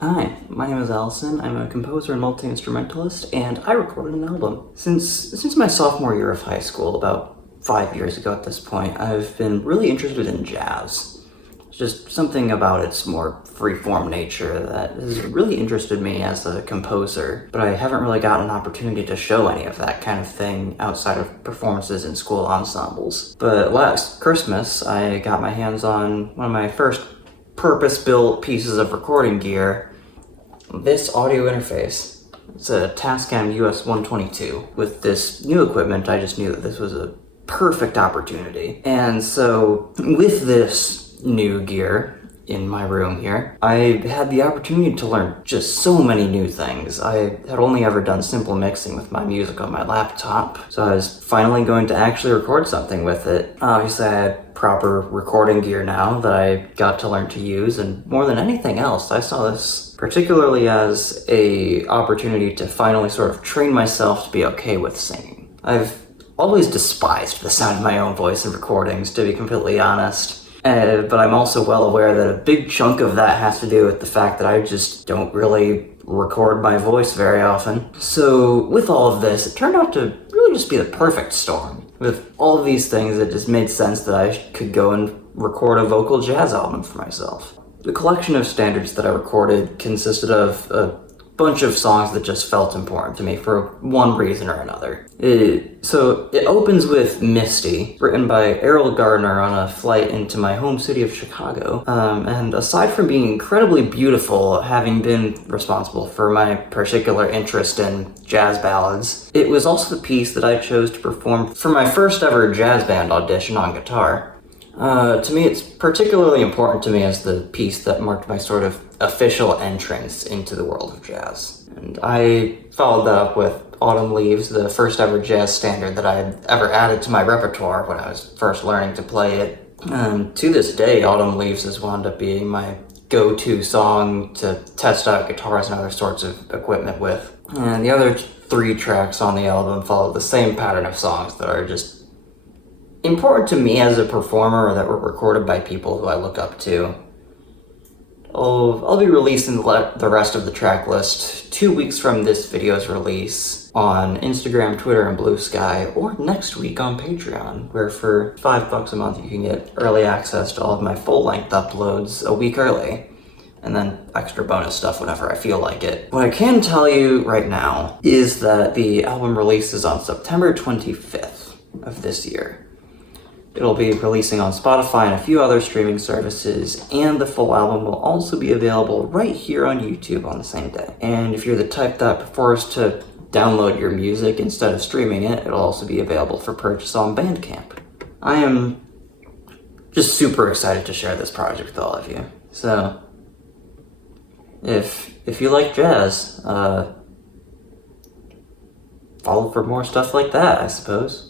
Hi, my name is Allison. I'm a composer and multi-instrumentalist, and I recorded an album. Since my sophomore year of high school, about 5 years ago at this point, I've been really interested in jazz. Just something about its more free-form nature that has really interested me as a composer, but I haven't really gotten an opportunity to show any of that kind of thing outside of performances in school ensembles. But last Christmas, I got my hands on one of my first purpose-built pieces of recording gear, this audio interface. It's a Tascam US-122. With this new equipment, I just knew that this was a perfect opportunity. And so, with this new gear in my room here, I had the opportunity to learn just so many new things. I had only ever done simple mixing with my music on my laptop, so I was finally going to actually record something with it. Obviously, I had proper recording gear now that I got to learn to use, and more than anything else, I saw this particularly as an opportunity to finally sort of train myself to be okay with singing. I've always despised the sound of my own voice in recordings, to be completely honest. But I'm also well aware that a big chunk of that has to do with the fact that I just don't really record my voice very often. So with all of this, it turned out to really just be the perfect storm. With all of these things, it just made sense that I could go and record a vocal jazz album for myself. The collection of standards that I recorded consisted of a bunch of songs that just felt important to me for one reason or another. So it opens with Misty, written by Errol Gardner on a flight into my home city of Chicago. And aside from being incredibly beautiful, having been responsible for my particular interest in jazz ballads, it was also the piece that I chose to perform for my first ever jazz band audition on guitar. To me, it's particularly important to me as the piece that marked my sort of official entrance into the world of jazz. And I followed that up with Autumn Leaves, the first ever jazz standard that I had ever added to my repertoire when I was first learning to play it. And to this day, Autumn Leaves has wound up being my go-to song to test out guitars and other sorts of equipment with. And the other 3 tracks on the album follow the same pattern of songs that are just important to me as a performer, or that were recorded by people who I look up to. I'll be releasing the rest of the track list 2 weeks from this video's release on Instagram, Twitter, and Blue Sky, or next week on Patreon, where for $5 a month you can get early access to all of my full-length uploads a week early, and then extra bonus stuff whenever I feel like it. What I can tell you right now is that the album releases on September 25th of this year. It'll be releasing on Spotify and a few other streaming services, and the full album will also be available right here on YouTube on the same day. And if you're the type that prefers to download your music instead of streaming it, it'll also be available for purchase on Bandcamp. I am just super excited to share this project with all of you. So, if you like jazz, follow for more stuff like that, I suppose.